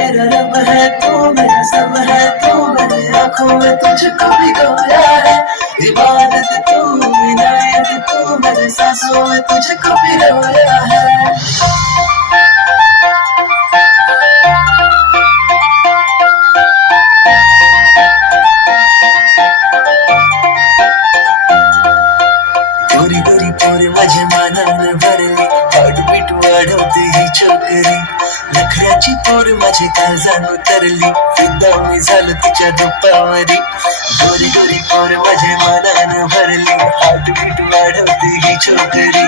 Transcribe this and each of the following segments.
मेरा रब है तू, मेरा सब है तू, मेरी आंखों में तुझको भिगोया है। इबादत तू, इनायत तू, मेरे सांसों में तुझको पिरोया है। गोरी गोरी पोर माझ्या मानानं भरली, पाठपीठ वाढवते ही छोकरी. नखऱ्याची पोर माझी काळजान उतरली, फिदा मी झालो तिच्या रूपावरी. गोरी गोरी पोर माझ्या मानानं भरली, पाठपीठ वाढवते ही छोकरी.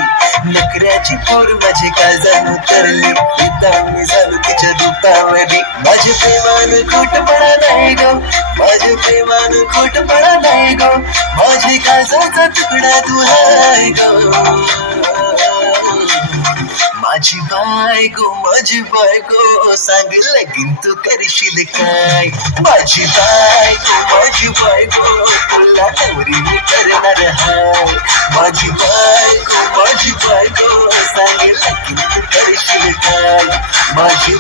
नखऱ्याची पोर माझी काळजान उतरली, फिदा मी झालो तिच्या रूपावरी. माझ्या प्रेमानं खोटपणा नाही गो, माझ्या प्रेमानं खोटपणा नाही गो, माझी काळजाचा तुकडा तू हाय गो. माझी बायको सांग लगीन तू करशील काय. माझी बायको तुला नवरी मी करणार हाय. माझी बायको सांग लगीन तू करशील काय. माझी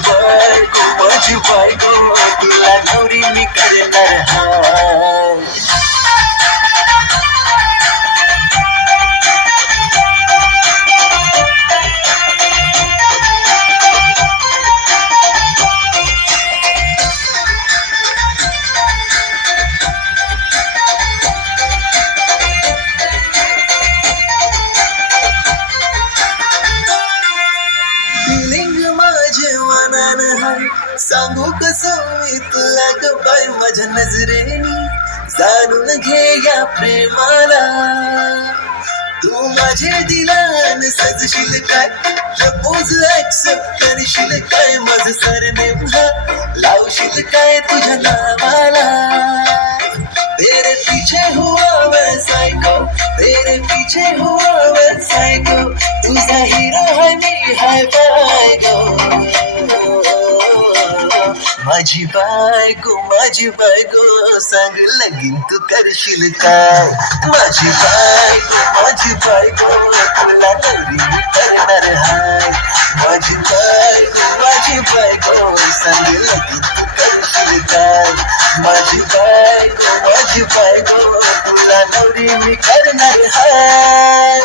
बायको तुला नवरी मी करणार हाय. सांगू कसं मी तुला ग बाय, माझ्या नजरेनी जाणून घे या प्रेमाला. तू माझे दिलान सजशील काय, प्रपोज ऍक्सेप्ट करशील काय. माझं सरनेम लावशील काय तुझ्या नावाला. तेरे पीछे हुआ मैं सायको, तेरे पीछे हुआ मैं सायको. तुझा हिरो है मी हाय बाय गो. माझी बायको सांग लगीन तू करशील काय. माझी बायको तुला नवरी मी करणार हाय. माझी बायको सांग लगीन तू करशील काय. माझी बायको तुला नवरी मी करणार हाय.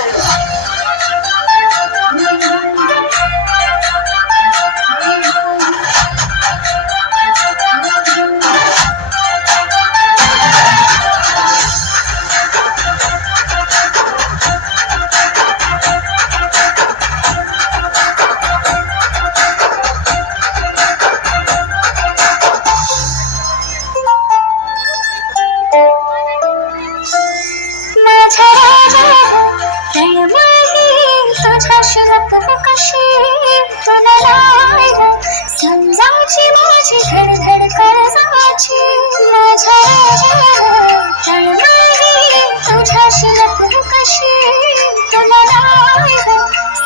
समजायची माझी धडधड काळजाची. माझ्या तुझ्याशी लपू कशी तुला नाही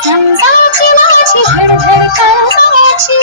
समजायची माझी धडधड काळजाची.